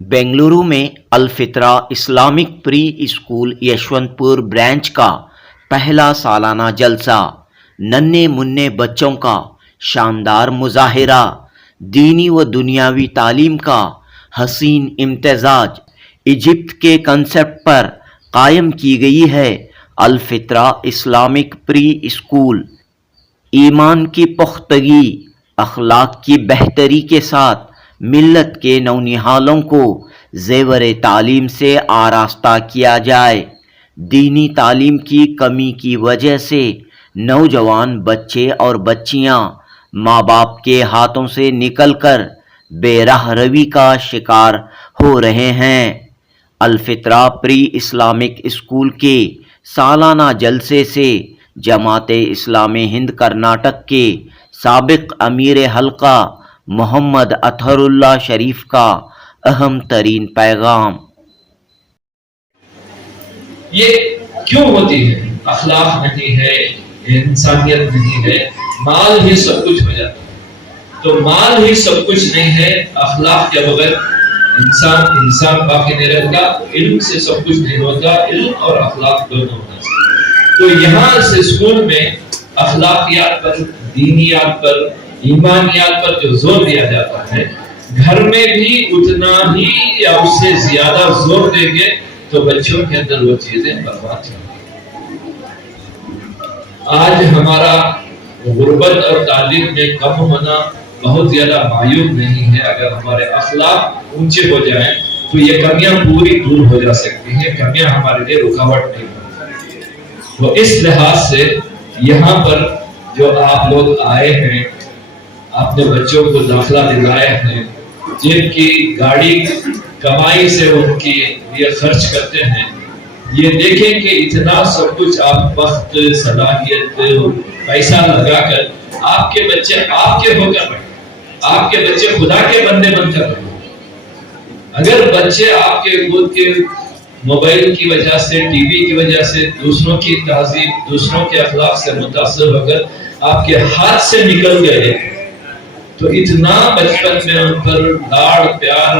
بنگلورو میں Alfitrah Islamic pre school Yeshwanthpur branch کا پہلا سالانہ جلسہ، ننھے منھے بچوں کا شاندار مظاہرہ، دینی و دنیاوی تعلیم کا حسین امتزاج، ایجپٹ کے کنسیپٹ پر قائم کی گئی ہے الفطرہ اسلامک پری اسکول۔ ایمان کی پختگی، اخلاق کی بہتری کے ساتھ ملت کے نونہالوں کو زیور تعلیم سے آراستہ کیا جائے۔ دینی تعلیم کی کمی کی وجہ سے نوجوان بچے اور بچیاں ماں باپ کے ہاتھوں سے نکل کر بے راہ روی کا شکار ہو رہے ہیں۔ الفطرہ پری اسلامک اسکول کے سالانہ جلسے سے جماعت اسلامی ہند کرناٹک کے سابق امیر حلقہ محمد اطہر شریف کا اہم ترین پیغام۔ یہ کیوں ہوتی ہے؟ اخلاق نہیں ہے، انسانیت نہیں ہے، مال ہی سب کچھ ہو جاتا ہے۔ تو مال ہی سب کچھ نہیں ہے، اخلاق کے بغیر انسان باقی نہیں رہتا، علم سے سب کچھ نہیں ہوتا، علم اور اخلاق دونوں ہونا چاہیے۔ تو یہاں اس اسکول میں اخلاقیات پر، دینیات پر، ایمانیات پر جو زور دیا جاتا ہے، گھر میں بھی اتنا ہی یا اس سے زیادہ زور دیں گے تو بچوں کے اندر وہ چیزیں برباد ہوں گی۔ آج ہمارا غربت اور تعلیم میں کم ہونا بہت زیادہ معیوب نہیں ہے۔ اگر ہمارے اخلاق اونچے ہو جائیں تو یہ کمیاں پوری دور ہو جا سکتی ہیں، کمیاں ہمارے لیے رکاوٹ نہیں بن سکتی۔ تو اس لحاظ سے یہاں پر جو آپ لوگ آئے ہیں، اپنے بچوں کو داخلہ دلائے ہیں، جن کی گاڑی کمائی سے ان کی لیے خرچ کرتے ہیں، یہ دیکھیں کہ اتنا سب کچھ آپ وقت، صلاحیت، پیسہ لگا کر آپ کے بچے آپ کے ہو کر رہے، آپ کے بچے خدا کے بندے بن کر رہے۔ اگر بچے آپ کے خود کے موبائل کی وجہ سے، ٹی وی کی وجہ سے، دوسروں کی تہذیب، دوسروں کے اخلاق سے متاثر ہو کر آپ کے ہاتھ سے نکل گئے تو اتنا بچپن میں ان پر لاڑ پیار،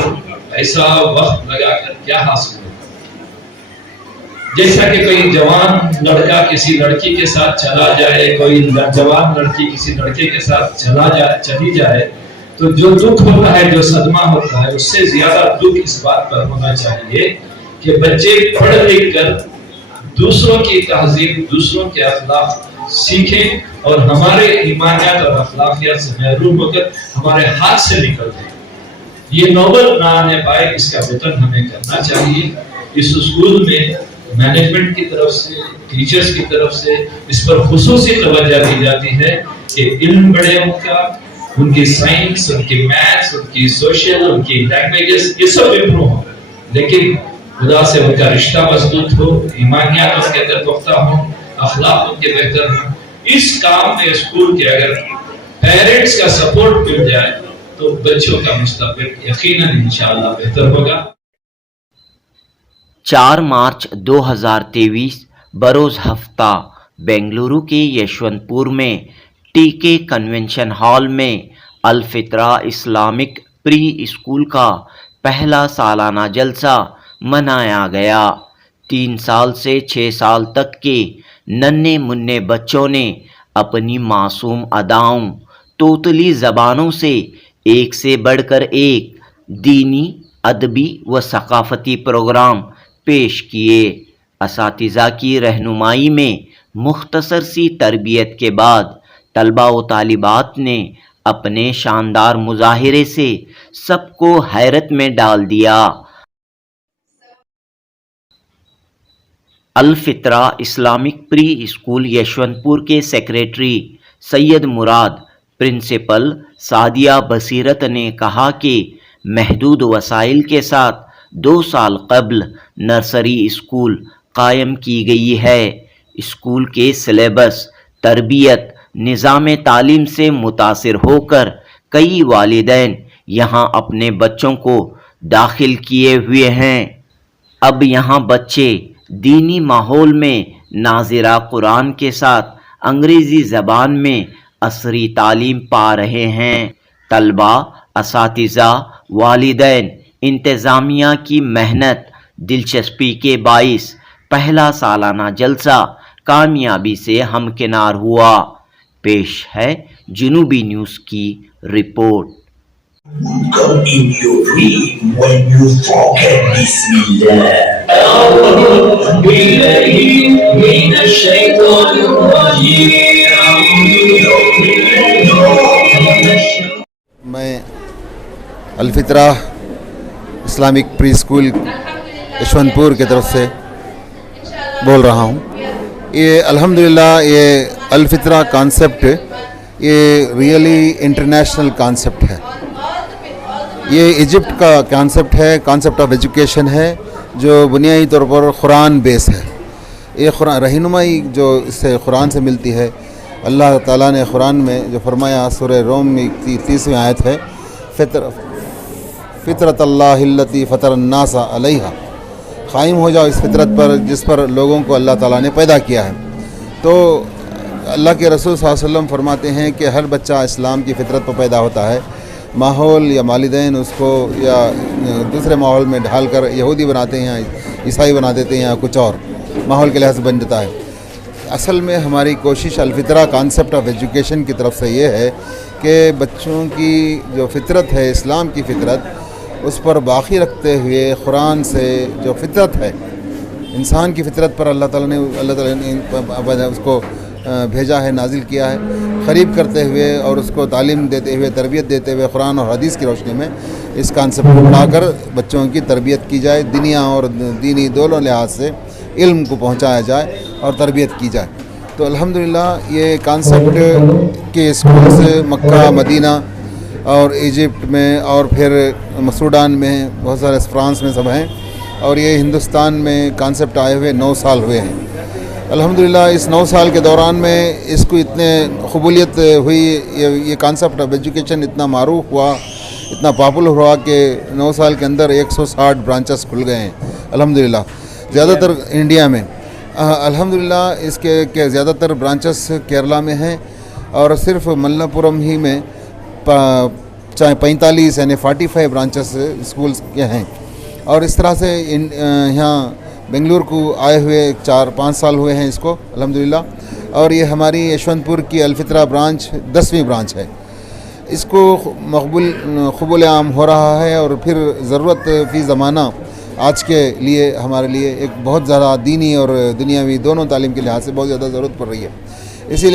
ایسا وقت لگا کر کیا حاصل ہوگا؟ جیسا کہ کوئی جوان لڑکا کسی لڑکی کے ساتھ چلا جائے، کوئی جوان لڑکی کسی لڑکے کے ساتھ چلی جائے تو جو دکھ ہوتا ہے، جو صدمہ ہوتا ہے، اس سے زیادہ دکھ اس بات پر ہونا چاہیے کہ بچے پڑھ لکھ کر دوسروں کی تہذیب، دوسروں کے اخلاق سیکھیں اور ہمارے ایمانیات اور اخلاقیات سے محروم ہو کر ہمارے ہاتھ سے نکل جائیں۔ یہ نوبت نہ آنے پائے، اس کا وطن ہمیں کرنا چاہیے۔ اس اسکول میں مینجمنٹ کی طرف سے، ٹیچرز کی طرف سے اس پر خصوصی توجہ دی جاتی ہے کہ علم بڑھے ان کا، ان کی سائنس، ان کی میتھس، ان کی سوشل، ان کی لینگویجز، یہ سب امپروو ہو، لیکن خدا سے ان کا رشتہ مضبوط ہو، ایمانیات ان کے اندر پختہ ہوں، اخلاق ان کے بہتر ہوں۔ اس کام میں اسکول کے اگر پیرنٹس کا سپورٹ مل جائے تو بچوں کا مستقبل یقیناً انشاءاللہ بہتر ہوگا۔ 4 مارچ 2023 بروز ہفتہ بنگلورو کے یشونتپور میں ٹی کے کنونشن ہال میں الفطرہ اسلامک پری اسکول کا پہلا سالانہ جلسہ منایا گیا۔ 3 سال سے 6 سال تک کے ننھے منھے بچوں نے اپنی معصوم اداؤں، توتلی زبانوں سے ایک سے بڑھ کر ایک دینی، ادبی و ثقافتی پروگرام پیش کیے۔ اساتذہ کی رہنمائی میں مختصر سی تربیت کے بعد طلباء و طالبات نے اپنے شاندار مظاہرے سے سب کو حیرت میں ڈال دیا۔ الفطرہ اسلامک پری اسکول یشونتپور کے سیکریٹری سید مراد، پرنسپل سعدیہ بصیرت نے کہا کہ محدود وسائل کے ساتھ 2 سال قبل نرسری اسکول قائم کی گئی ہے۔ اسکول کے سلیبس، تربیت، نظام تعلیم سے متاثر ہو کر کئی والدین یہاں اپنے بچوں کو داخل کیے ہوئے ہیں۔ اب یہاں بچے دینی ماحول میں ناظرہ قرآن کے ساتھ انگریزی زبان میں عصری تعلیم پا رہے ہیں۔ طلباء، اساتذہ، والدین انتظامیہ کی محنت دلچسپی کے باعث پہلا سالانہ جلسہ کامیابی سے ہمکنار ہوا۔ پیش ہے جنوبی نیوز کی report. Come in your dream when you forget Bismillah. أعوذ بالله من الشيطان الرجيم. میں Alfitrah Islamic pre school Yeshwantpur کی طرف سے بول رہا ہوں۔ یہ الحمدللہ یہ الفطرہ کانسیپٹ یہ ریئلی انٹرنیشنل کانسیپٹ ہے۔ یہ ایجپٹ کا کانسیپٹ ہے، کانسیپٹ آف ایجوکیشن ہے، جو بنیادی طور پر قرآن بیس ہے۔ یہ قرآن رہنمائی جو اس سے قرآن سے ملتی ہے۔ اللہ تعالیٰ نے قرآن میں جو فرمایا سورہ روم میں 30ویں آیت ہے، فطرت اللہ التی فطر الناس علیہا، قائم ہو جاؤ اس فطرت پر جس پر لوگوں کو اللہ تعالیٰ نے پیدا کیا ہے۔ تو اللہ کے رسول صلی اللہ علیہ وسلم فرماتے ہیں کہ ہر بچہ اسلام کی فطرت پر پیدا ہوتا ہے۔ ماحول یا والدین اس کو یا دوسرے ماحول میں ڈھال کر یہودی بناتے ہیں، عیسائی بنا دیتے ہیں، یا کچھ اور ماحول کے لحاظ سے بن جاتا ہے۔ اصل میں ہماری کوشش الفطرہ کانسیپٹ آف ایجوکیشن کی طرف سے یہ ہے کہ بچوں کی جو فطرت ہے، اسلام کی فطرت، اس پر باقی رکھتے ہوئے قرآن سے جو فطرت ہے، انسان کی فطرت پر اللہ تعالیٰ نے اس کو بھیجا ہے، نازل کیا ہے، قریب کرتے ہوئے اور اس کو تعلیم دیتے ہوئے، تربیت دیتے ہوئے قرآن اور حدیث کی روشنی میں اس کانسیپٹ کو پڑھا کر بچوں کی تربیت کی جائے، دنیا اور دینی دونوں لحاظ سے علم کو پہنچایا جائے اور تربیت کی جائے۔ تو الحمدللہ یہ کانسیپٹ کے اسکول سے مکہ، مدینہ اور ایجپٹ میں اور پھر سوڈان میں، بہت سارے فرانس میں سب ہیں، اور یہ ہندوستان میں کانسیپٹ آئے ہوئے 9 سال ہوئے ہیں۔ الحمدللہ اس 9 سال کے دوران میں اس کو اتنے قبولیت ہوئی، یہ کانسیپٹ آف ایجوکیشن اتنا معروف ہوا، اتنا پاپولر ہوا کہ 9 سال کے اندر 160 برانچز کھل گئے ہیں الحمدللہ، زیادہ تر انڈیا میں۔ الحمدللہ اس کے زیادہ تر برانچز کیرلا میں ہیں، اور صرف ملا پورم ہی میں 45 یعنی 45 برانچز اسکولس کے ہیں۔ اور اس طرح سے یہاں بنگلورو کو آئے ہوئے 4-5 سال ہوئے ہیں اس کو الحمدللہ، اور یہ ہماری یشونتپور کی الفطرہ برانچ 10ویں برانچ ہے۔ اس کو قبول عام ہو رہا ہے، اور پھر ضرورت فی زمانہ آج کے لیے ہمارے لیے ایک بہت زیادہ دینی اور دنیاوی دونوں تعلیم کے لحاظ سے بہت زیادہ ضرورت پڑ رہی ہے۔ اسی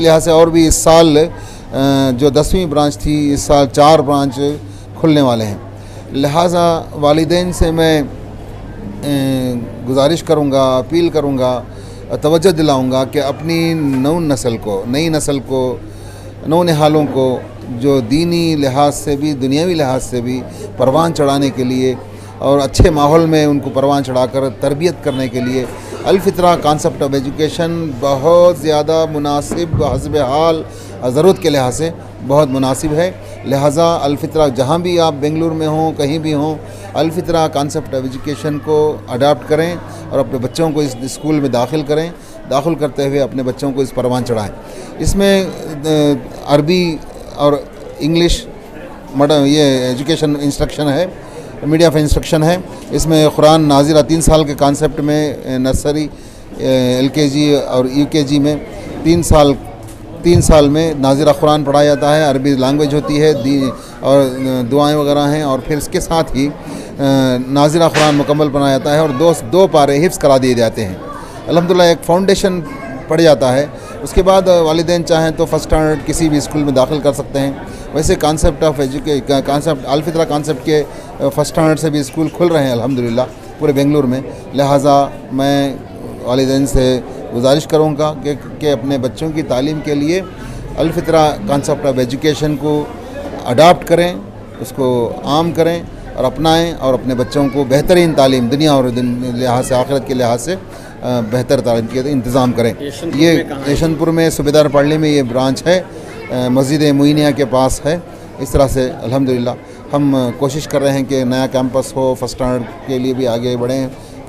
لحاظ سے اور بھی اس سال جو 10ویں برانچ تھی، اس سال 4 برانچ کھلنے والے ہیں۔ لہٰذا والدین سے میں گزارش کروں گا، اپیل کروں گا، توجہ دلاؤں گا کہ اپنی نئی نسل کو نونہالوں کو جو دینی لحاظ سے بھی دنیاوی لحاظ سے بھی پروان چڑھانے کے لیے اور اچھے ماحول میں ان کو پروان چڑھا کر تربیت کرنے کے لیے الفطرہ کانسیپٹ آف ایجوکیشن بہت زیادہ مناسب، حسب حال ضرورت کے لحاظ سے بہت مناسب ہے۔ لہٰذا الفطرہ جہاں بھی آپ بنگلورو میں ہوں، کہیں بھی ہوں، الفطرہ کانسیپٹ آف ایجوکیشن کو اڈاپٹ کریں اور اپنے بچوں کو اس اسکول میں داخل کرتے ہوئے اپنے بچوں کو اس پروان چڑھائیں۔ اس میں عربی اور انگلش یہ ایجوکیشن انسٹرکشن ہے، میڈیا آف انسٹرکشن ہے۔ اس میں قرآن ناظرہ 3 سال کے کانسیپٹ میں نرسری، LKG اور UKG میں 3 سال میں ناظرہ قرآن پڑھایا جاتا ہے، عربی لینگویج ہوتی ہے اور دعائیں وغیرہ ہیں، اور پھر اس کے ساتھ ہی ناظرہ قرآن مکمل بنایا جاتا ہے اور 2 پارے حفظ کرا دیے جاتے ہیں۔ الحمدللہ ایک فاؤنڈیشن پڑھ جاتا ہے۔ اس کے بعد والدین چاہیں تو فرسٹ اسٹینڈرڈ کسی بھی اسکول میں داخل کر سکتے ہیں۔ ویسے کانسیپٹ الفطرہ کانسیپٹ کے فرسٹ اسٹینڈرڈ سے بھی اسکول کھل رہے ہیں الحمدللہ پورے بنگلورو میں۔ لہٰذا میں والدین سے گزارش کروں گا کہ اپنے بچوں کی تعلیم کے لیے الفطرہ کانسیپٹ آف ایجوکیشن کو اڈاپٹ کریں، اس کو عام کریں اور اپنائیں، اور اپنے بچوں کو بہترین تعلیم دنیا اور لحاظ سے آخرت کے لحاظ سے بہتر تعلیم کے انتظام کریں۔ یہ یشونتپور میں صوبیدار پاڑلی میں یہ برانچ ہے، مسجد معینیہ کے پاس ہے۔ اس طرح سے الحمدللہ ہم کوشش کر رہے ہیں کہ نیا کیمپس ہو، فرسٹ اسٹینڈرڈ کے لیے بھی آگے بڑھیں،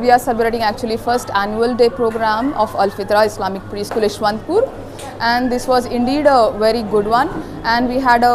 We are celebrating actually first annual day program of Al-Fitrah Islamic preschool Yeshwanthpur, and this was indeed a very good one, and we had a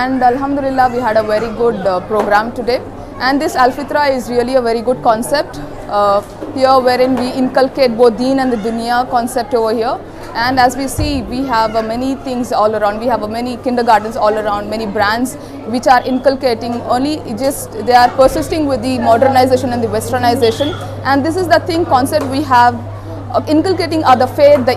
and alhamdulillah we had a very good program today, and this Al-Fitrah is really a very good concept here wherein we inculcate both deen and the dunya concept over here. And as we see, we have many things all around. We have many kindergartens all around, many brands which are inculcating only just they are persisting with the modernization and the westernization, and this is the thing concept we have inculcating are the faith, the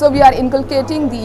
So we are inculcating the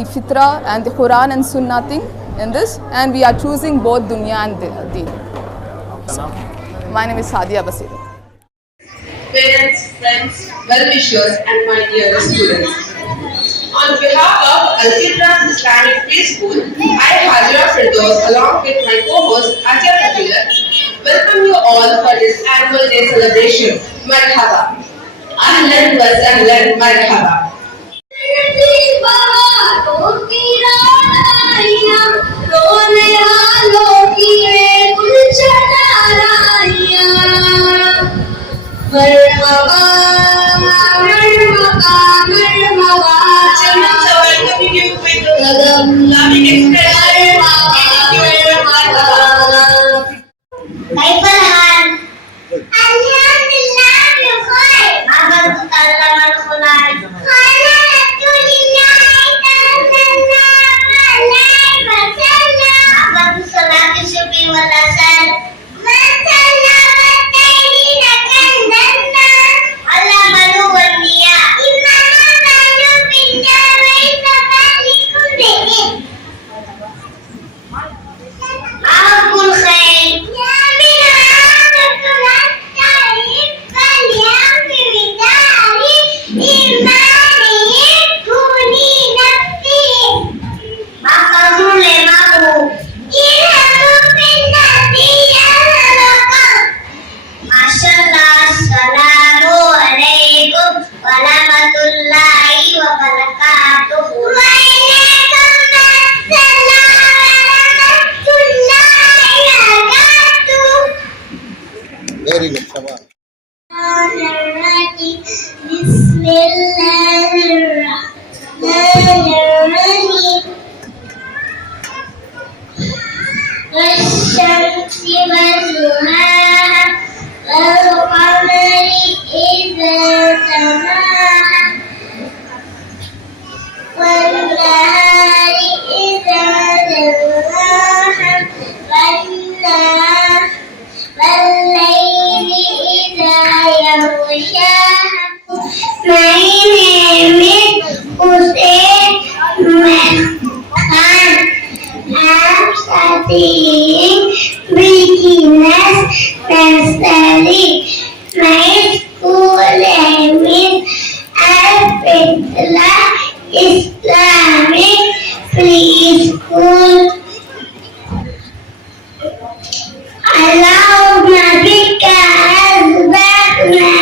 the fitra and the Quran and Sunnah thing in this, and we are choosing both dunya and deen. My name is Sadia Basir. Parents, friends, well-wishers and my dear students. On behalf of Al-Fitrah Islamic Preschool, I, Hajra Firdaus, along with my co-host Atahur, welcome you all for this annual day celebration. Marhaba. Ahlan wa sahlan, marhaba. Very good, Shabbat. Bismillahirrahmanirrahim. والشمس وضحاها والقمر إذا تلاها والنهار إذا جلاها والليل إذا يغشاها. My name is Hussein Khan. I'm studying beginners nursery. My school name is Al-Fitrah Islamic Preschool. اللهم بك أسبحنا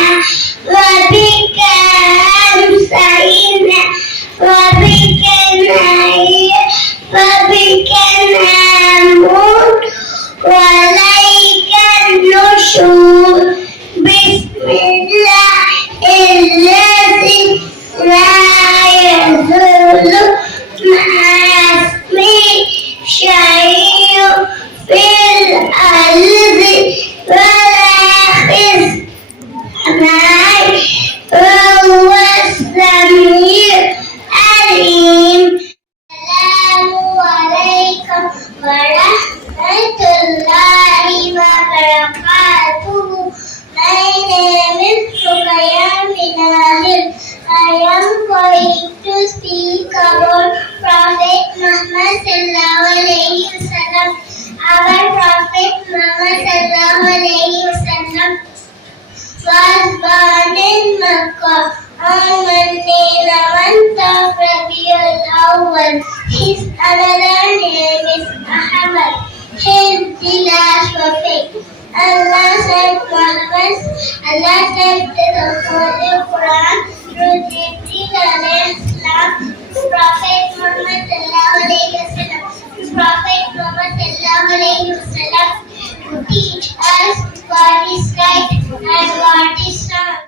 I am going to speak about Prophet Muhammad sallallahu alayhi wasallam. Our Prophet Muhammad sallallahu alayhi wasallam was born in Makkah on Monday, 11th of Rabiul Awwal. His another name is Muhammad. He is the last prophet. Allah sent the Holy Quran through Jibreel alayhi salam to Prophet Muhammad sallallahu alayhi wasallam. Prophet Muhammad sallallahu alayhi wasallam to teach us what is right and what is wrong.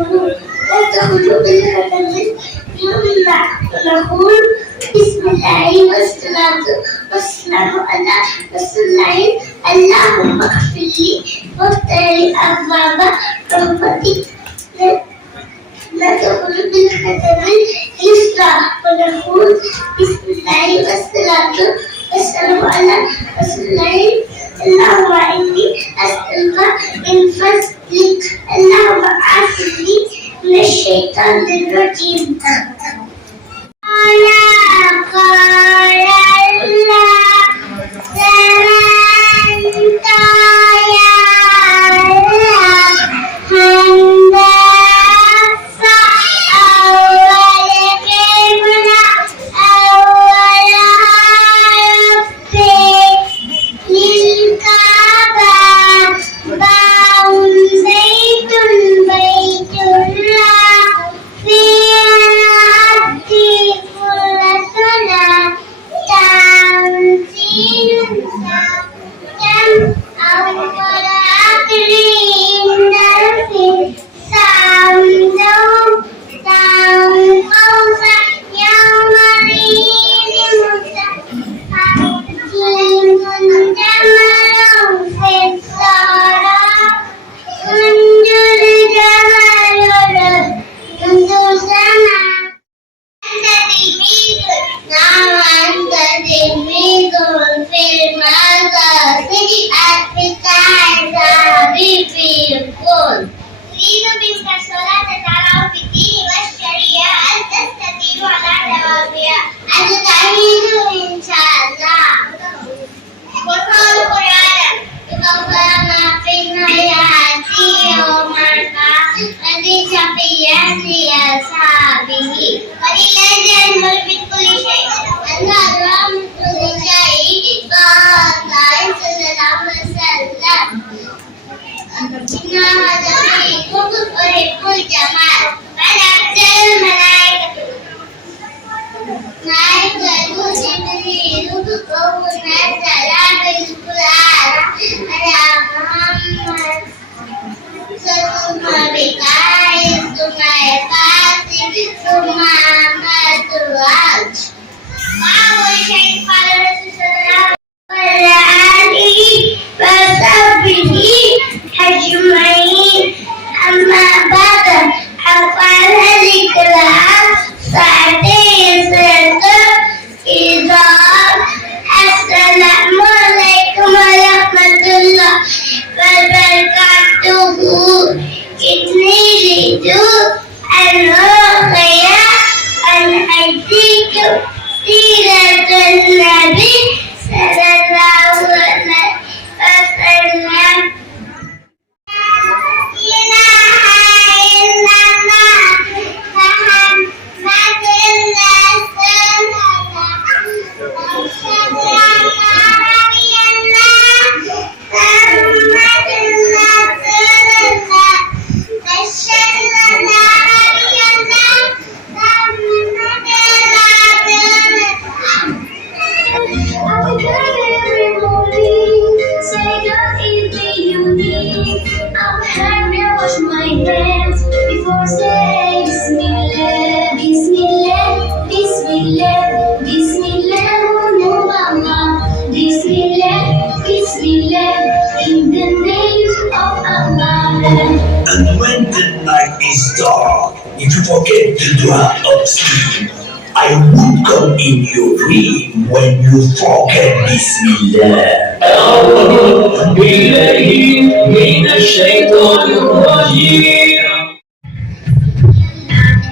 ندخل بالخطر نقول بسم الله والصلاة والسلام على رسول الله اللهم اغفر لي وافتح لي أبواب رحمتك ندخل بالخطر اليسرى ونقول بسم الله والصلاة والسلام على رسول الله اللهم إني أسألك من فضلك اللهم عافني من الشيطان الرجيم. قال الله سمعت يا الله حمدا أول كلمة أول حرف للكعبة باء بيت بيت الله فيها نأتي كل سنة تنزيل أول آخرين في سامدون تنقوص يوم ريد جمل في الصحراء انظر جمل انظر سماء أنت تلميذ في المدرسة الفتاة في الكون أريد منك الصلاة تعالى في الدين والشريعة أن تستطيع على دوامها أستعين إن شاء الله وقال القرآن تقبل ما في الحياة يوم الذي شقيا لأصحابه ولله الملك من كل شيء الله من كل شيء قال صلى الله عليه وسلم إن هذا فيكم أحب الجمال فنزل الملائكة جبريل وهو نزل بالقرآن على محمد ثم بقائد ثم يقاسم ثم أحمد الوجه وأول شيء قال الرسول صلى الله عليه وصحبه أجمعين أما بعد فقال الكلام ساعتين إذا السلام عليكم ورحمة الله وبركاته إني أريد أن ألقي عن أيديكم سيرة النبي صلى الله عليه وسلم. And when the night is dark, if you forget the dua of sleep, I would come in your dream when you forget Bismillah. أعوذ بالله من الشيطان الرجيم.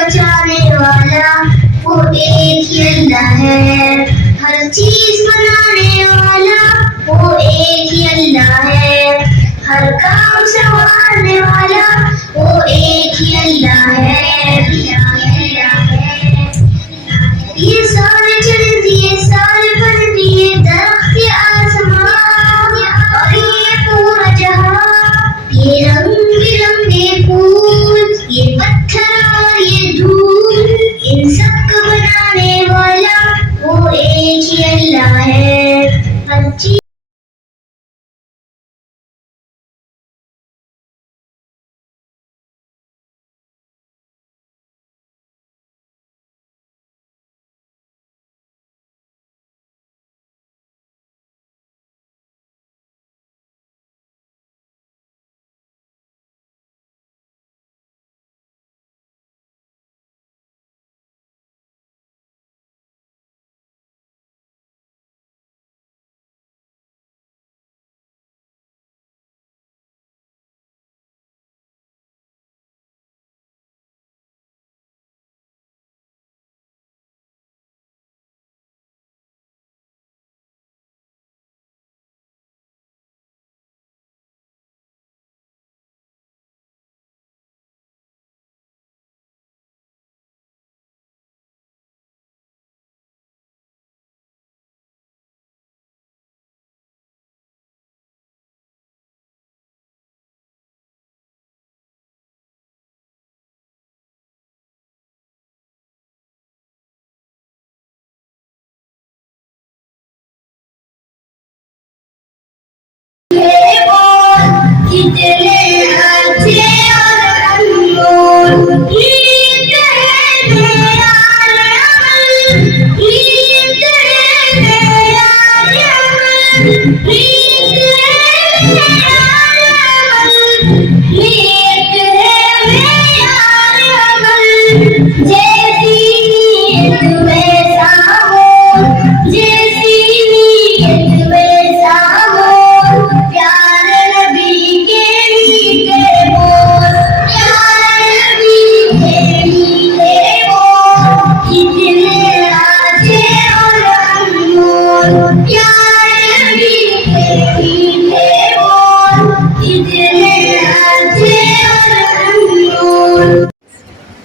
بچانے والا وہ ایک ہی اللہ ہے، ہر چیز بنانے والا وہ ایک ہی اللہ ہے، ہر کام سنوارنے والا وہ ایک ہی اللہ ہے۔ یہ سارے چرندے، یہ سارے پرندے، یہ درخت، یہ آسمان اور یہ پورا جہاں، یہ رنگ برنگے پھول، یہ پتھر اور یہ دھول، ان سب کو بنانے والا وہ ایک ہی اللہ ہے، ہر چیز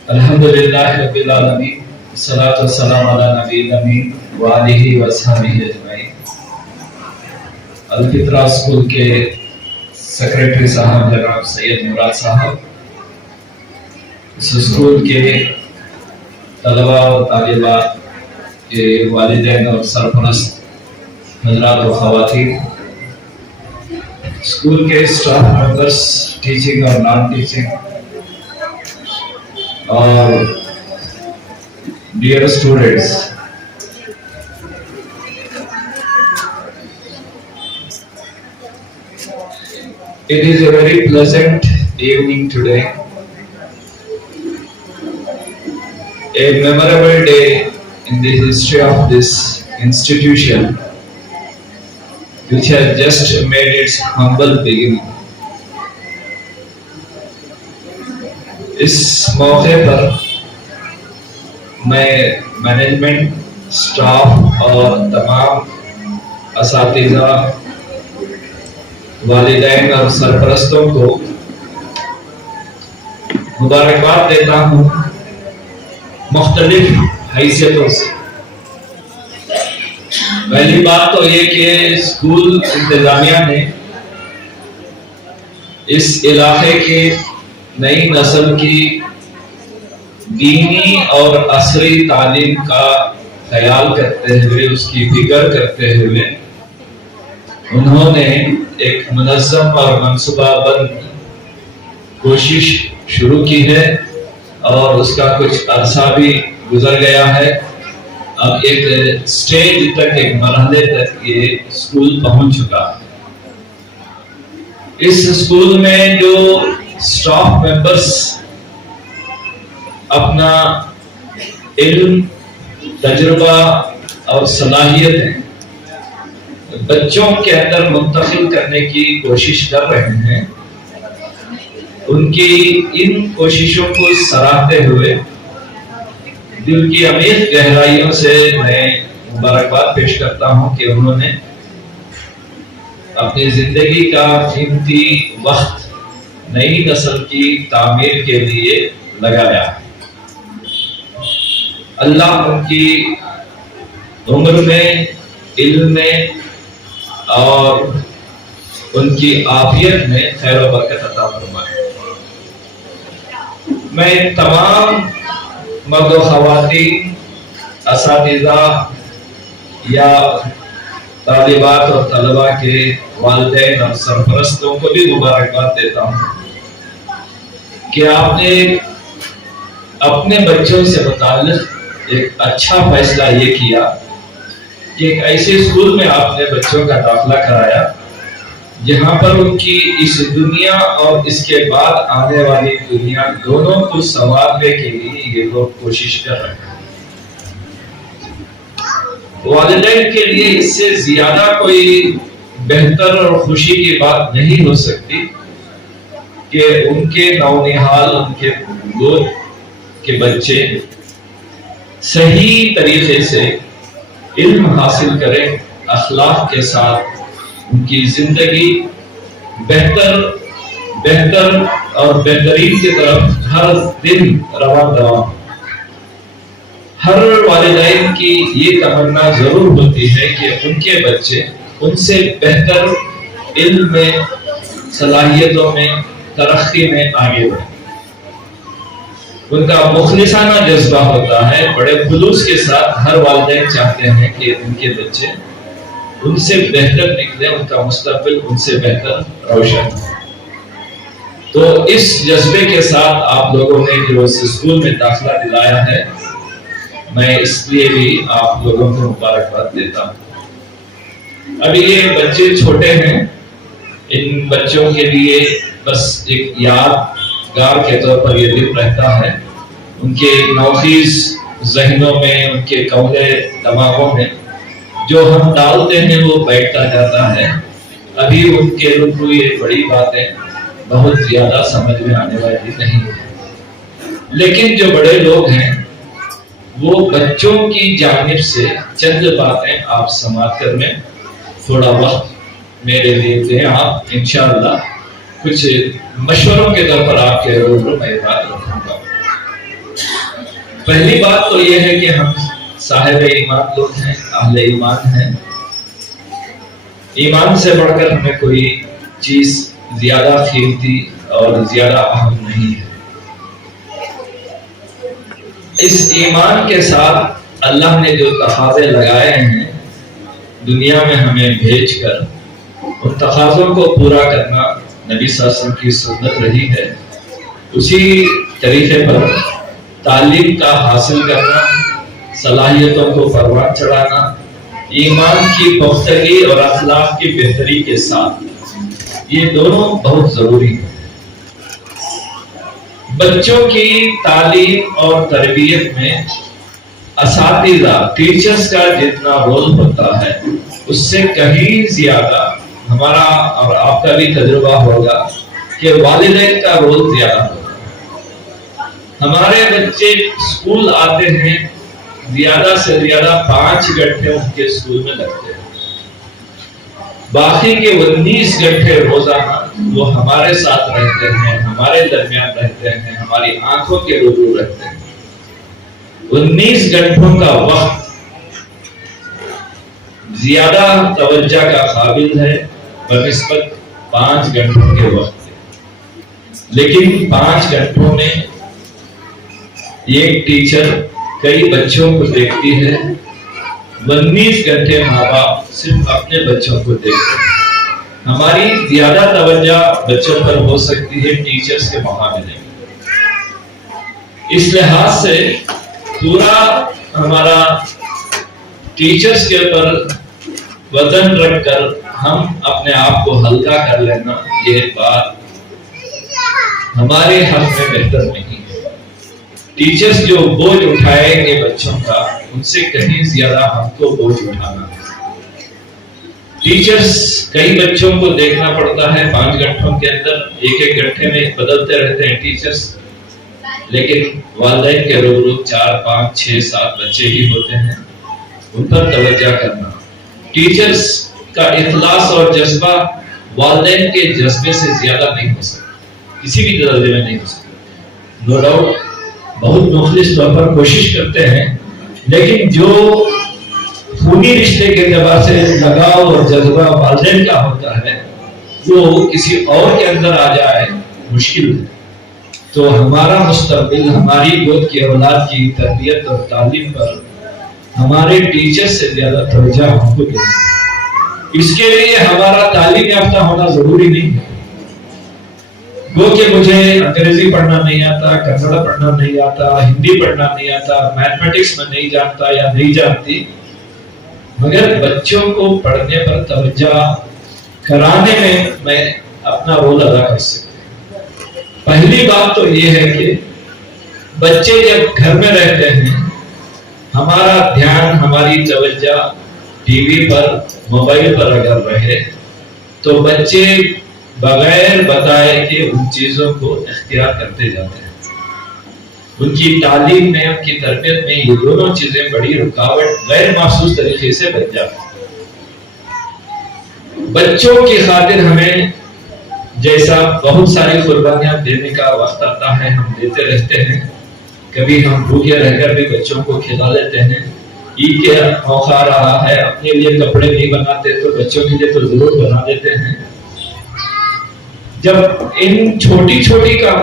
الحمدللہ رب العالمین، والصلاة والسلام علی نبی الامین وآلہ وصحبہ اجمعین۔ الفطرہ اسکول کے سیکریٹری صاحب جناب سید مراد صاحب، اس اسکول کے طلباء و طالبات کے والدین اور سرپرست حضرات و خواتین، اسکول کے اسٹاف ممبرس، ٹیچنگ اور نان ٹیچنگ، اور dear students، it is a very pleasant evening today, a memorable day in the history of this institution which has just made its humble beginning. اس موقع پر میں مینجمنٹ، اسٹاف اور تمام اساتذہ، والدین اور سرپرستوں کو مبارکباد دیتا ہوں مختلف حیثیتوں سے۔ پہلی بات تو یہ کہ اسکول انتظامیہ نے اس علاقے کے نئی نسل کی دینی اور عصری تعلیم کا خیال کرتے ہوئے، اس کی فکر کرتے ہوئے انہوں نے ایک منظم اور منصوبہ بند کوشش شروع کی ہے، اور اس کا کچھ عرصہ بھی گزر گیا ہے۔ اب ایک سٹیج تک، ایک مرحلے تک یہ اسکول پہنچ چکا ہے۔ اس اسکول میں جو اسٹاف ممبرس اپنا علم، تجربہ اور صلاحیتیں بچوں کے اندر منتقل کرنے کی کوشش کر رہے ہیں، ان کی ان کوششوں کو سراہتے ہوئے دل کی عمیق گہرائیوں سے میں مبارکباد پیش کرتا ہوں کہ انہوں نے اپنی زندگی کا قیمتی وقت نئی نسل کی تعمیر کے لیے لگایا. اللہ ان کی عمر میں، علم میں اور ان کی عافیت میں خیر و برکت عطا فرمائے. میں تمام مرد و خواتین، اساتذہ یا طالبات اور طلباء کے والدین اور سرپرستوں کو بھی مبارکباد دیتا ہوں کہ آپ نے اپنے بچوں سے متعلق ایک اچھا فیصلہ یہ کیا کہ ایک ایسے اسکول میں آپ نے بچوں کا داخلہ کرایا جہاں پر ان کی اس دنیا اور اس کے بعد آنے والی دنیا دونوں کو سنوارنے کے لیے یہ لوگ کوشش کر رہے ہیں. والدین کے لیے اس سے زیادہ کوئی بہتر اور خوشی کی بات نہیں ہو سکتی کہ ان کے نونہال، ان کے گود کے بچے صحیح طریقے سے علم حاصل کریں، اخلاق کے ساتھ ان کی زندگی بہتر اور بہترین کی طرف ہر دن رواں دواں. ہر والدین کی یہ تمنا ضرور ہوتی ہے کہ ان کے بچے ان سے بہتر علم میں، صلاحیتوں میں، ترقی میں آگے بڑھیں. ان کا مخلصانہ جذبہ ہوتا ہے، بڑے خلوص کے ساتھ ہر والدین چاہتے ہیں کہ ان کے بچے ان سے بہتر نکلے، ان کا مستقبل ان سے بہتر روشن ہو. تو اس جذبے کے ساتھ آپ لوگوں نے جو اس اسکول میں داخلہ دلایا ہے، میں اس لیے بھی آپ لوگوں کو مبارکباد دیتا ہوں. ابھی یہ بچے چھوٹے ہیں، ان بچوں کے لیے بس ایک یادگار کے طور پر یہ دن رہتا ہے. ان کے نوخیز ذہنوں میں، ان کے کمرے دماغوں میں جو ہم ڈالتے ہیں وہ بیٹھتا جاتا ہے. ابھی ان کے روح یہ بڑی باتیں بہت زیادہ سمجھ میں آنے والی نہیں ہے. لیکن جو بڑے لوگ ہیں وہ بچوں کی جانب سے چند باتیں آپ سماعت کرنے تھوڑا وقت میرے لیے دیں. آپ انشاءاللہ کچھ مشوروں کے طور پر آپ کے روبرو میں بات رکھوں گا. پہلی بات تو یہ ہے کہ ہم صاحب ایمان لوگ ہیں، اہل ایمان ہیں. ایمان سے بڑھ کر ہمیں کوئی چیز زیادہ قیمتی اور زیادہ اہم نہیں ہے. اس ایمان کے ساتھ اللہ نے جو تقاضے لگائے ہیں دنیا میں ہمیں بھیج کر، ان تقاضوں کو پورا کرنا نبی صلی اللہ علیہ وسلم کی سنت رہی ہے. اسی طریقے پر تعلیم کا حاصل کرنا، صلاحیتوں کو پروان چڑھانا، ایمان کی پختگی اور اخلاق کی بہتری کے ساتھ، یہ دونوں بہت ضروری ہیں. بچوں کی تعلیم اور تربیت میں اساتذہ، ٹیچرز کا جتنا رول ہوتا ہے اس سے کہیں زیادہ ہمارا اور آپ کا بھی تجربہ ہوگا کہ والدین کا رول زیادہ ہوتا ہے. ہمارے بچے اسکول آتے ہیں، زیادہ سے زیادہ 5 گھنٹے ان کے اسکول میں لگتے ہیں. باقی کے 19 گھنٹے روزانہ وہ ہمارے ساتھ رہتے ہیں، ہمارے درمیان رہتے ہیں، ہماری آنکھوں کے روبرو رہتے ہیں. 19 گھنٹوں کا وقت زیادہ توجہ کا قابل ہے بنسبت 5 گھنٹوں کے وقت. لیکن 5 گھنٹوں میں ایک ٹیچر کئی بچوں کو دیکھتی ہے، 19 گھنٹے ماں باپ صرف اپنے بچوں کو دیکھتے ہیں. ہماری زیادہ توجہ بچوں پر ہو سکتی ہے ٹیچرز کے مقابلے میں. اس لحاظ سے پورا ہمارا ٹیچرز کے اوپر وزن رکھ کر ہم اپنے آپ کو ہلکا کر لینا، یہ بات ہمارے حق میں بہتر نہیں ہے. ٹیچرز جو بوجھ اٹھائیں گے بچوں کا، ان سے کہیں زیادہ ہم کو بوجھ اٹھانا. ٹیچرز کئی بچوں کو دیکھنا پڑتا ہے 5 گھنٹوں کے اندر، ایک گھنٹے میں بدلتے رہتے ہیں ٹیچرز. لیکن والدین کے روبرو 4 5 6 7 بچے ہی ہوتے ہیں، ان پر توجہ کرنا. ٹیچرز کا اخلاص اور جذبہ والدین کے جذبے سے زیادہ نہیں ہو سکتا، کسی بھی درجے میں نہیں ہو سکتا. نو ڈاؤٹ بہت مخلص طور پر کوشش کرتے ہیں، لیکن جو خونی رشتے کے اعتبار سے لگاؤ اور جذبہ والدین کا ہوتا ہے وہ کسی اور کے اندر آ جائے مشکل ہے. تو ہمارا مستقبل، ہماری گود کی اولاد کی تربیت اور تعلیم پر ہمارے ٹیچر سے زیادہ توجہ ہم کو دینی ہے. اس کے لیے ہمارا تعلیم یافتہ ہونا ضروری نہیں ہے. وہ کہ مجھے انگریزی پڑھنا نہیں آتا، کنڑا پڑھنا نہیں آتا، ہندی پڑھنا نہیں آتا، میتھمیٹکس میں نہیں جانتا یا نہیں جانتی، مگر بچوں کو پڑھنے پر توجہ کرانے میں اپنا رول ادا کر سکتا ہوں. پہلی بات تو یہ ہے کہ بچے جب گھر میں رہتے ہیں ہمارا دھیان، ہماری توجہ ٹی وی پر، موبائل پر اگر رہے تو بچے بغیر بتائے کہ ان چیزوں کو اختیار کرتے جاتے ہیں. ان کی تعلیم میں، ان کی تربیت میں یہ دونوں چیزیں بڑی رکاوٹ غیر محسوس طریقے سے بن جاتی ہیں. بچوں کی خاطر ہمیں جیسا بہت ساری قربانیاں دینے کا وقت آتا ہے ہم دیتے رہتے ہیں. کبھی ہم بھوکے رہ کر بھی بچوں کو کھلا لیتے ہیں. عید کے موقع آ رہا ہے، اپنے لیے کپڑے نہیں بناتے تو بچوں کے لیے تو ضرور بنا دیتے ہیں. جب ان چھوٹی چھوٹی کا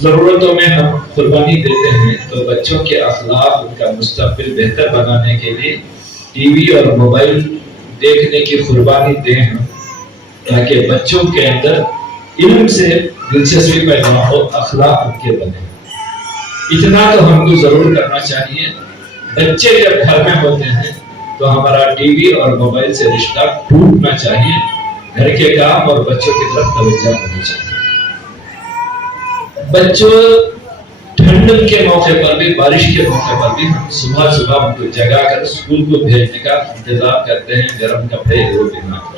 ضرورتوں میں ہم قربانی دیتے ہیں تو بچوں کے اخلاق، ان کا مستقبل بہتر بنانے کے لیے ٹی وی اور موبائل دیکھنے کی قربانی دیں ہم، تاکہ بچوں کے اندر علم سے دلچسپی پیدا ہو، اخلاق ان کے بنے. اتنا تو ہم کو ضرور کرنا چاہیے. بچے جب گھر میں ہوتے ہیں تو ہمارا ٹی وی اور موبائل سے رشتہ ٹوٹنا چاہیے. گھر کے کام اور بچوں کی طرف توجہ ہونی چاہیے. بچوں ٹھنڈ کے موقع پر بھی، بارش کے موقع پر بھی ہم صبح صبح ان کو جگا کر اسکول کو بھیجنے کا انتظام کرتے ہیں، گرم کپڑے دینا کر.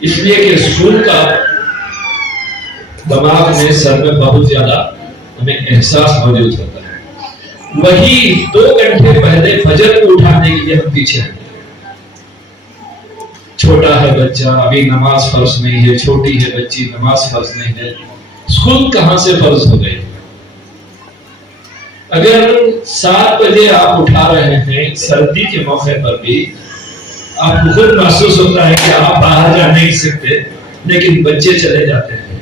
اس لیے کہ اسکول کا دماغ میں، سر میں بہت زیادہ ہمیں احساس موجود ہوتا ہے. وہی 2 گھنٹے پہلے فجر کو اٹھانے کے لیے ہم پیچھے ہیں. چھوٹا ہے بچہ، ابھی نماز فرض نہیں ہے، چھوٹی ہے بچی، نماز فرض نہیں ہے، اسکول کہاں سے فرض ہو گئی؟ اگر 7 بجے آپ اٹھا رہے ہیں سردی کے موقع پر بھی، آپ کو خود محسوس ہوتا ہے کہ آپ باہر جا نہیں سکتے، لیکن بچے چلے جاتے ہیں.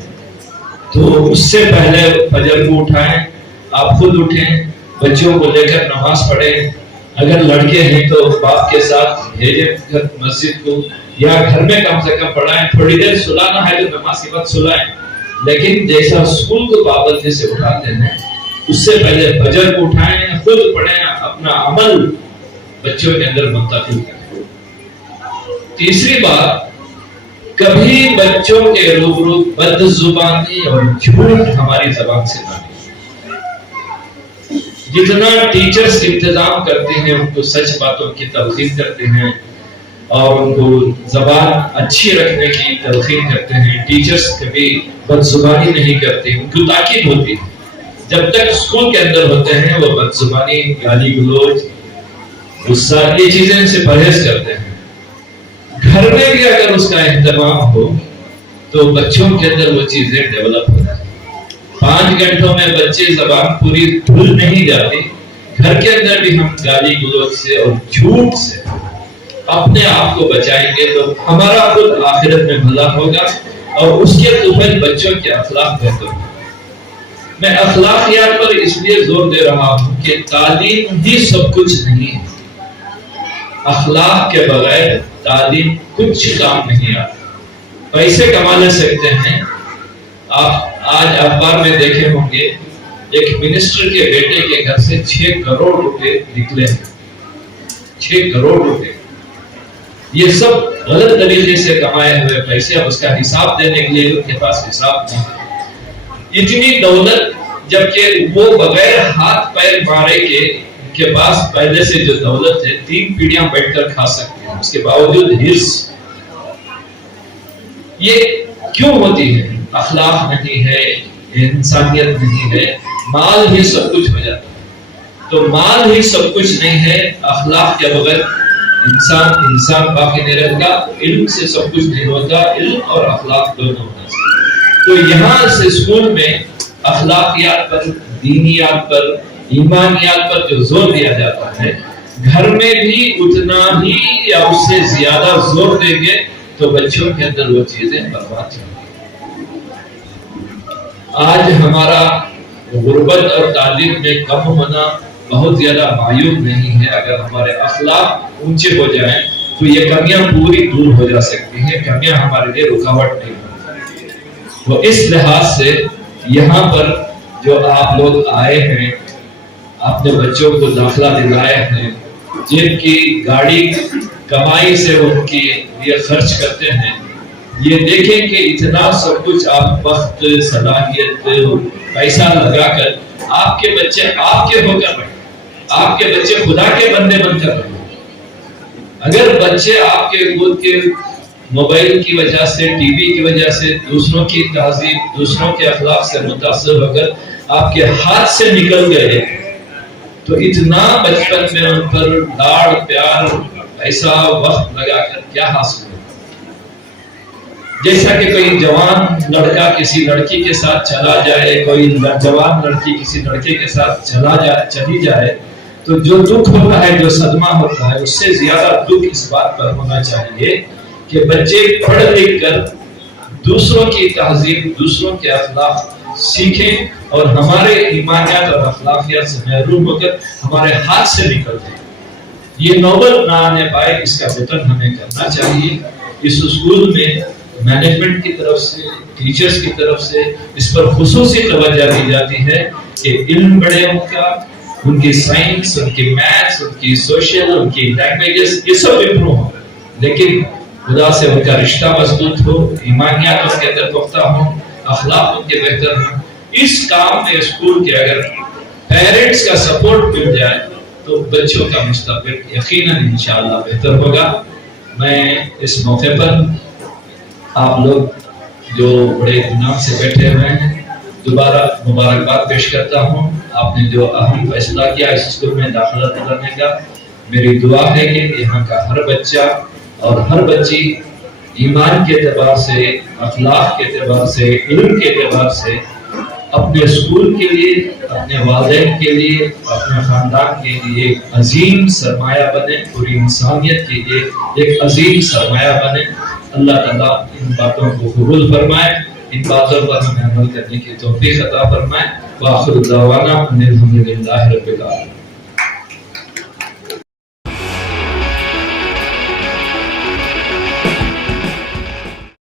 تو اس سے پہلے فجر کو اٹھائیں، آپ خود اٹھیں، بچوں کو لے کر نماز پڑھیں. اگر لڑکے ہیں تو باپ کے ساتھ بھیجیں مسجد کو، یا گھر میں کم سے کم پڑھائیں. تھوڑی دیر سلانا ہے تو نماز کے بعد سلائیں، لیکن جیسا اسکول کو پابندی سے اٹھاتے ہیں اس سے پہلے فجر کو اٹھائیں، خود پڑھیں، اپنا عمل بچوں کے اندر منتقل کریں. تیسری بات، کبھی بچوں کے روبرو بد زبانی اور جھوٹ ہماری زبان سے نہ نکلے. جتنا ٹیچرز انتظام کرتے ہیں، ان کو سچ باتوں کی تلقین کرتے ہیں اور ان کو زبان اچھی رکھنے کی تلقین کرتے ہیں. ٹیچرز کبھی بد زبانی نہیں کرتے، ان کی تاکید ہوتی ہے. جب تک اسکول کے اندر ہوتے ہیں وہ بد زبانی، گالی گلوچ، غصہ، یہ چیزیں ان سے پرہیز کرتے ہیں. گھر میں بھی اگر اس کا اہتمام ہو تو بچوں کے اندر وہ چیزیں ڈیولپ ہو جاتی. 5 گھنٹوں میں بچے زبان پوری دھل نہیں جاتی. گھر کے اندر بھی ہم گالی گلوچ سے اور جھوٹ سے اپنے آپ کو بچائیں گے تو ہمارا خود آخرت میں بھلا ہوگا اور اس کے اوپر بچوں کے اخلاق بہتر ہوگا. میں اخلاقیات پر اس لیے زور دے رہا ہوں کہ تعلیم ہی سب کچھ نہیں ہے. اخلاق کے بغیر تعلیم کچھ کام نہیں آتا. پیسے کما لے سکتے ہیں. آپ آج اخبار میں دیکھے ہوں گے ایک منسٹر کے بیٹے کے گھر سے 6 کروڑ روپے نکلے ہیں. 6 کروڑ روپے. یہ سب غلط طریقے سے کمائے ہوئے پیسے. اب اس کا حساب دینے کے لیے ان کے پاس حساب نہیں. اتنی دولت، جبکہ وہ بغیر ہاتھ پیر مارے کے پاس پہلے سے جو دولت ہے 3 پیڑھیاں بیٹھ کر کھا سکتے ہیں. اس کے باوجود ہرس. یہ کیوں ہوتی ہے؟ اخلاق نہیں ہے، انسانیت نہیں ہے. مال ہی سب کچھ ہو جاتا ہے. تو مال ہی سب کچھ نہیں ہے, اخلاق کے بغیر انسان باقی نہیں رہتا. علم سے سب کچھ نہیں ہوتا, علم اور اخلاق دونوں ہونا چاہیے. تو یہاں سے اسکول میں اخلاقیات پر, دینیات پر, ایمانیات پر جو زور دیا جاتا ہے, گھر میں بھی اتنا ہی یا اس سے زیادہ زور دیں گے تو بچوں کے اندر وہ چیزیں برباد ہوں گی. آج ہمارا غربت اور تعلیم میں کم ہونا بہت زیادہ معیوب نہیں ہے. اگر ہمارے اخلاق اونچے ہو جائیں تو یہ کمیاں پوری دور ہو جا سکتی ہیں, کمیاں ہمارے لیے رکاوٹ نہیں ہوتی. تو اس لحاظ سے یہاں پر جو آپ لوگ آئے ہیں, اپنے بچوں کو داخلہ دلائے ہیں, جن کی گاڑی کمائی سے ان کے لیے خرچ کرتے ہیں, یہ دیکھیں کہ اتنا سب کچھ آپ وقت, صلاحیت, پیسہ لگا کر آپ کے بچے آپ کے ہو کر رہے, آپ کے بچے خدا کے بندے بن کر رہے. اگر بچے آپ کے خود کے موبائل کی وجہ سے, ٹی وی کی وجہ سے, دوسروں کی تہذیب, دوسروں کے اخلاق سے متاثر ہو کر آپ کے ہاتھ سے نکل گئے تو اتنا بچپن میں ان پر لاڑ پیار, ایسا وقت لگا کر کیا حاصل ہو؟ جیسا کہ کوئی جوان لڑکا کسی لڑکی کے ساتھ چلا جائے, کوئی جوان لڑکی کسی لڑکے کے ساتھ چلی جائے, تو جو دکھ ہوتا ہے, جو صدمہ ہوتا ہے, اس سے زیادہ دکھ اس بات پر ہونا چاہیے کہ بچے پڑھ لکھ کر دوسروں کی تہذیب, دوسروں کے اخلاق سیکھیں اور ہمارے ایمانیات اور اخلاقیات سے محروم ہو کر ہمارے ہاتھ سے نکل جائیں. یہ نوبت نہ آنے پائے, اس کا بیان ہمیں کرنا چاہیے. اس اسکول میں مینجمنٹ کی طرف سے, ٹیچرز کی طرف سے اس پر خصوصی توجہ دی جاتی ہے کہ علم بڑھے ان کا, ان کی سائنس, ان کی میتھس, ان کی سوشل, ان کی لینگویجز, یہ سب امپروو ہو, لیکن خدا سے ان کا رشتہ مضبوط ہو, ایمانیات ان کے اندر پختہ ہوں, اخلاق ان کے بہتر ہوں. اس کام میں اسکول کے اگر پیرنٹس کا سپورٹ مل جائے تو بچوں کا مستقبل یقیناً انشاءاللہ بہتر ہوگا. میں اس موقع پر آپ لوگ جو بڑے اطمینان سے بیٹھے ہوئے ہیں دوبارہ مبارکباد پیش کرتا ہوں. آپ نے جو اہم فیصلہ کیا اس اسکول میں داخلہ دلانے کا, میری دعا ہے کہ یہاں کا ہر بچہ اور ہر بچی ایمان کے اعتبار سے, اخلاق کے اعتبار سے, علم کے اعتبار سے اپنے اسکول کے لیے, اپنے والدین کے لیے, اپنے خاندان کے لیے ایک عظیم سرمایہ بنے, پوری انسانیت کے لیے ایک عظیم سرمایہ بنے. اللہ تعالیٰ ان باتوں کو قبول فرمائے, ان باتوں پر ہمیں عمل کرنے کی توفیق عطا فرمائے. وآخر دعوانا ان الحمد للہ رب العالمین.